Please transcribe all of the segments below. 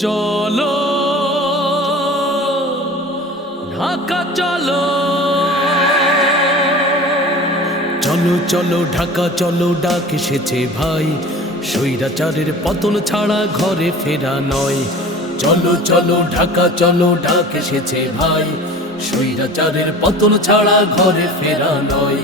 চলো। ঢাকা চলো। চলো চলো, ঢাকা, চলো, ডাক এসেছে ভাই। স্বৈরাচারের পতন ছাড়া ঘরে ফেরা নয়। চলো চলো, ঢাকা, চলো, ডাক এসেছে ভাই। স্বৈরাচারের পতন ছাড়া ঘরে ফেরা নয়।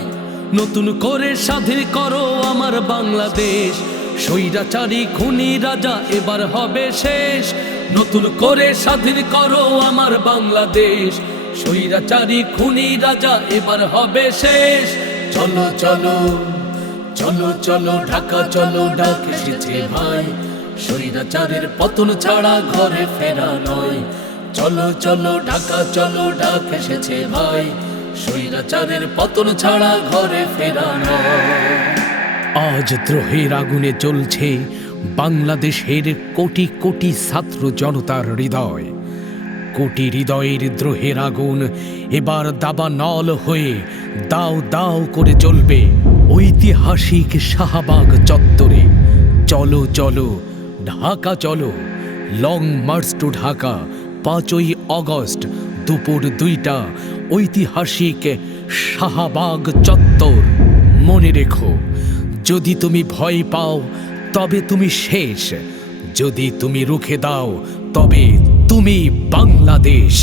নতুন করে স্বাধীন করো আমার বাংলাদেশ। স্বৈরাচারী খুনি রাজা এবার হবে শেষ। নতুন করে স্বাধীন করো আমার বাংলাদেশ। স্বৈরাচারী খুনি রাজা এবার হবে শেষ। চলো চলো চলো চলো, ঢাকা, চলো ডাক এসেছে ভাই। স্বৈরাচারের পতন ছাড়া ঘরে ফেরা নয়। চলো চলো, ঢাকা, চলো ডাক এসেছে ভাই। স্বৈরাচারের পতন ছাড়া ঘরে ফেরা নয়। আজ দ্রোহের আগুনে জ্বলছে বাংলাদেশের কোটি কোটি ছাত্র জনতার হৃদয়। কোটি হৃদয়ের দ্রোহের আগুন এবার দাবা নল হয়ে দাও দাও করে জ্বলবে ঐতিহাসিক শাহবাগ চত্বরে। চলো চলো, ঢাকা চলো, লং মার্চ টু ঢাকা, পাঁচই অগস্ট, দুপুর দুইটা, ঐতিহাসিক শাহবাগ চত্বর। মনে রেখো যদি তুমি ভয় পাও তবে তুমি শেষ। যদি তুমি রুখে দাও তবে তুমি বাংলাদেশ।